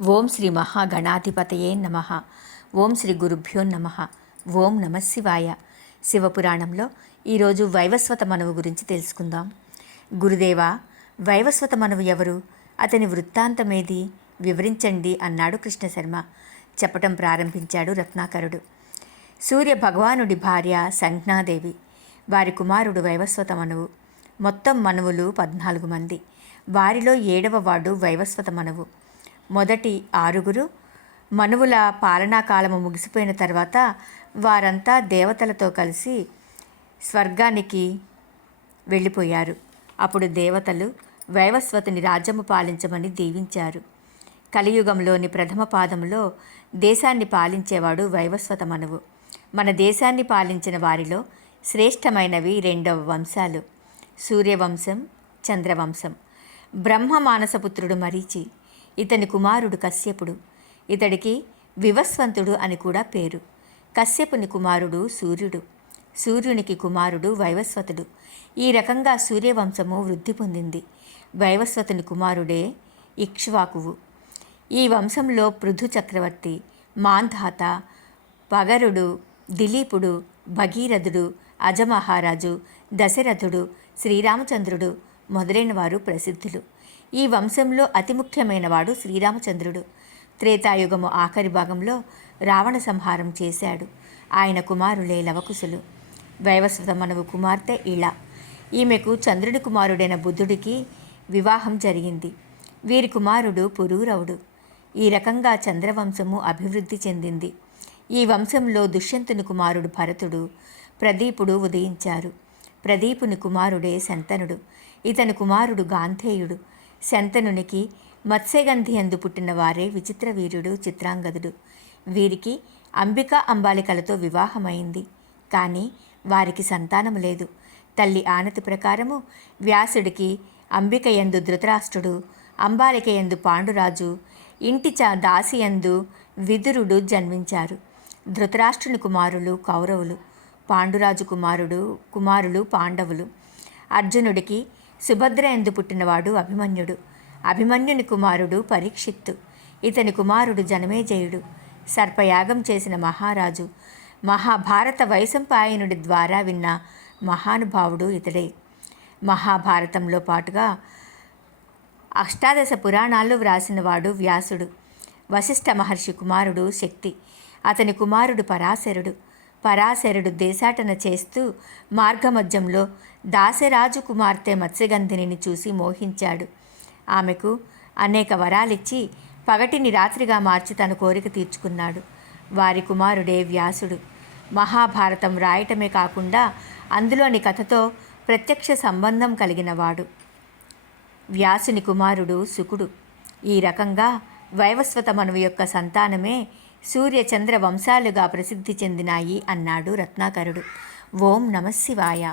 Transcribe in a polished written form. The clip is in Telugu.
ఓం శ్రీ మహాగణాధిపతయే నమ. ఓం శ్రీ గురుభ్యో నమ. ఓం నమశివాయ. శివపురాణంలో ఈరోజు వైవస్వత మనువు గురించి తెలుసుకుందాం. గురుదేవ, వైవస్వత మనువు ఎవరు? అతని వృత్తాంతమేది వివరించండి అన్నాడు కృష్ణశర్మ. చెప్పటం ప్రారంభించాడు రత్నాకరుడు. సూర్య భగవానుడి భార్య సంజ్ఞాదేవి, వారి కుమారుడు వైవస్వత మనువు. మొత్తం మనువులు 14 మంది. వారిలో 7వ వాడు వైవస్వత మనువు. మొదటి 6 మనువుల పాలనాకాలము ముగిసిపోయిన తర్వాత వారంతా దేవతలతో కలిసి స్వర్గానికి వెళ్ళిపోయారు. అప్పుడు దేవతలు వైవస్వతుని రాజ్యము పాలించమని దీవించారు. కలియుగంలోని ప్రథమ పాదంలో దేశాన్ని పాలించేవాడు వైవస్వత మనువు. మన దేశాన్ని పాలించిన వారిలో శ్రేష్టమైనవి 2వ వంశాలు: సూర్యవంశం, చంద్రవంశం. బ్రహ్మ మానసపుత్రుడు మరీచి, ఇతని కుమారుడు కశ్యపుడు. ఇతడికి వివస్వంతుడు అని కూడా పేరు. కశ్యపుని కుమారుడు సూర్యుడు. సూర్యునికి కుమారుడు వైవస్వతుడు. ఈ రకంగా సూర్యవంశము వృద్ధి పొందింది. వైవస్వతుని కుమారుడే ఇక్ష్వాకువు. ఈ వంశంలో పృథు చక్రవర్తి, మాంధాత, పగరుడు, దిలీపుడు, భగీరథుడు, అజమహారాజు, దశరథుడు, శ్రీరామచంద్రుడు మొదలైన వారు ప్రసిద్ధులు. ఈ వంశంలో అతి ముఖ్యమైనవాడు శ్రీరామచంద్రుడు. త్రేతాయుగము ఆఖరి భాగంలో రావణ సంహారం చేశాడు. ఆయన కుమారులే లవకుశులు. వైవస్వత మనువు కుమార్తె ఇళ. ఈమెకు చంద్రుడి కుమారుడైన బుద్ధుడికి వివాహం జరిగింది. వీరి కుమారుడు పురూరవుడు. ఈ రకంగా చంద్రవంశము అభివృద్ధి చెందింది. ఈ వంశంలో దుష్యంతుని కుమారుడు భరతుడు, ప్రదీపుడు ఉదయించారు. ప్రదీపుని కుమారుడే శంతనుడు. ఇతని కుమారుడు గాంధేయుడు. శంతనునికి మత్స్యగంధి యందు పుట్టిన వారే విచిత్రవీర్యుడు, చిత్రాంగదుడు. వీరికి అంబికా అంబాలికలతో వివాహమైంది. కానీ వారికి సంతానము లేదు. తల్లి ఆనతి ప్రకారము వ్యాసుడికి అంబిక యందు ధృతరాష్ట్రుడు, అంబాలిక యందు పాండురాజు, ఇంటి దాసియందు విదురుడు జన్మించారు. ధృతరాష్ట్రుని కుమారులు కౌరవులు, పాండురాజు కుమారులు పాండవులు. అర్జునుడికి సుభద్ర యందు పుట్టినవాడు అభిమన్యుడు. అభిమన్యుని కుమారుడు పరీక్షిత్తు. ఇతని కుమారుడు జనమేజయుడు. సర్పయాగం చేసిన మహారాజు. మహాభారత వైశంపాయనుడి ద్వారా విన్న మహానుభావుడు ఇతడే. మహాభారతంలో పాటుగా 18 పురాణాలు వ్రాసినవాడు వ్యాసుడు. వశిష్ఠ మహర్షి కుమారుడు శక్తి. అతని కుమారుడు పరాశరుడు. పరాశరుడు దేశాటన చేస్తూ మార్గమధ్యంలో దాశరాజు కుమార్తె మత్స్యగంధిని చూసి మోహించాడు. ఆమెకు అనేక వరాలిచ్చి పగటిని రాత్రిగా మార్చి తన కోరిక తీర్చుకున్నాడు. వారి కుమారుడే వ్యాసుడు. మహాభారతం రాయటమే కాకుండా అందులోని కథతో ప్రత్యక్ష సంబంధం కలిగినవాడు. వ్యాసుని కుమారుడు శుకుడు. ఈ రకంగా వైవస్వత మనువు యొక్క సంతానమే సూర్యచంద్ర వంశాలుగా ప్రసిద్ధి చెందినాయి అన్నాడు రత్నాకరుడు. ఓం నమశివాయ.